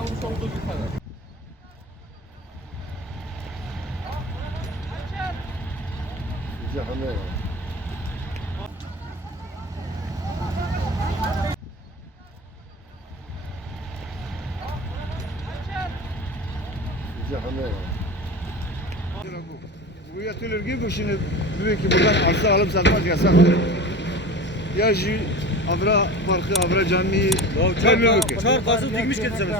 almış olduğu bir karar. Cehenneme. Cehenneme. Bu yatılır gibi şimdi diyor ki buradan arsa alıp satmak yasaktır. Ya şu Avra Parkı, Avra Camii, Çar kasız dikmiş getirseniz.